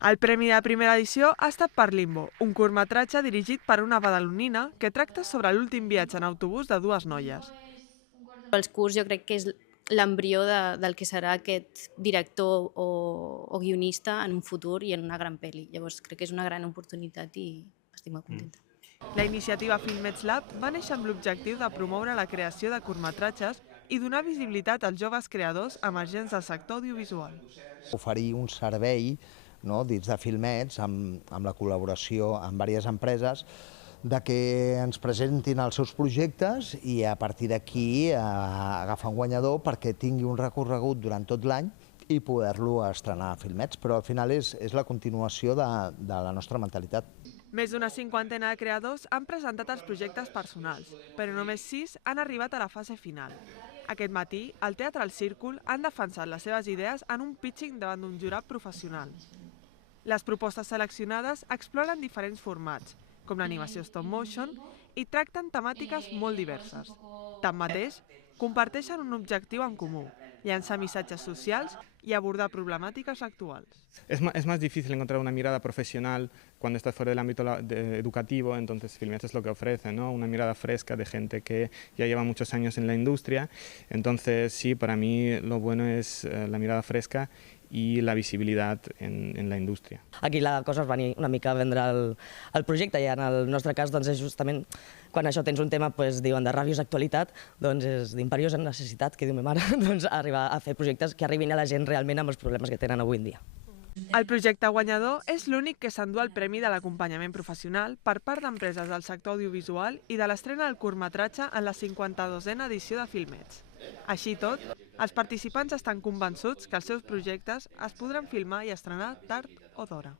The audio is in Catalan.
El premi de primera edició ha estat per Limbo, un curtmetratge dirigit per una badalonina que tracta sobre l'últim viatge en autobús de dues noies. Els curts jo crec que és l'embrió del que serà aquest director o guionista en un futur i en una gran pel·li. Llavors crec que és una gran oportunitat i estic molt contenta. La iniciativa Filmets Lab va néixer amb l'objectiu de promoure la creació de curtmetratges i donar visibilitat als joves creadors emergents del sector audiovisual. Oferir un servei dins de Filmets amb la col·laboració amb diverses empreses de que ens presentin els seus projectes i a partir d'aquí agafar un guanyador perquè tingui un recorregut durant tot l'any i poder-lo estrenar a Filmets, però al final és la continuació de la nostra mentalitat. Més d'una cinquantena de creadors han presentat els projectes personals, però només 6 han arribat a la fase final. Aquest matí, al Teatre El Círcul han defensat les seves idees en un pitching davant d'un jurat professional. Les propostes seleccionades exploren diferents formats, com l'animació stop motion, i tracten temàtiques molt diverses. Tanmateix, comparteixen un objectiu en comú, llançar missatges socials y abordar problemáticas actuales. Es más difícil encontrar una mirada profesional cuando estás fuera del ámbito educativo, entonces Filmets es lo que ofrece, ¿no? Una mirada fresca de gente que ya lleva muchos años en la industria. Entonces sí, para mí lo bueno es la mirada fresca i la visibilitat en la indústria. Aquí la cosa és venir una mica a vendre el projecte i en el nostre cas és justament quan això tens un tema, diuen de ràbios actualitat, doncs és d'imperiosa necessitat, que diu ma mare, arribar a fer projectes que arribin a la gent realment amb els problemes que tenen avui en dia. El projecte guanyador és l'únic que s'endú el Premi de l'Acompanyament Professional per part d'empreses del sector audiovisual i de l'estrena del curtmetratge en la 52a edició de Filmets. Així i tot, els participants estan convençuts que els seus projectes es podran filmar i estrenar tard o d'hora.